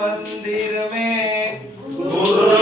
मंदिर में। गुरु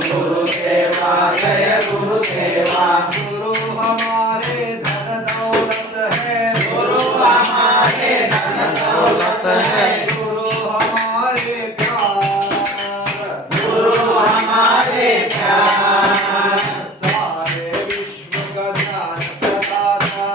गुरुदेवा जय गुरुदेवा गुरु हमारे धन दौलत है गुरु हमारे धन दौलत है गुरु हमारे प्यार, गुरु हमारे प्यार, सारे विश्व का ज्ञान प्रदाता।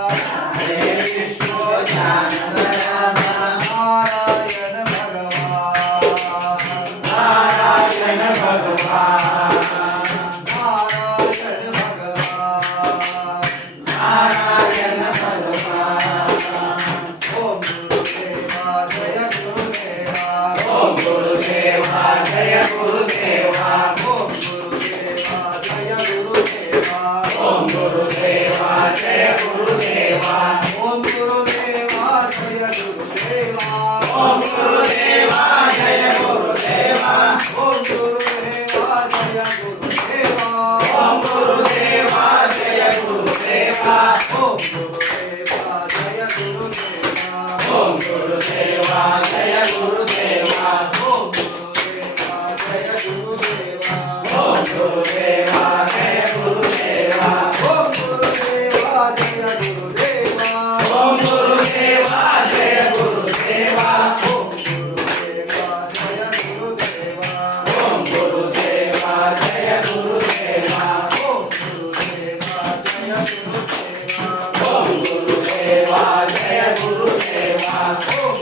Oh. સેવા કો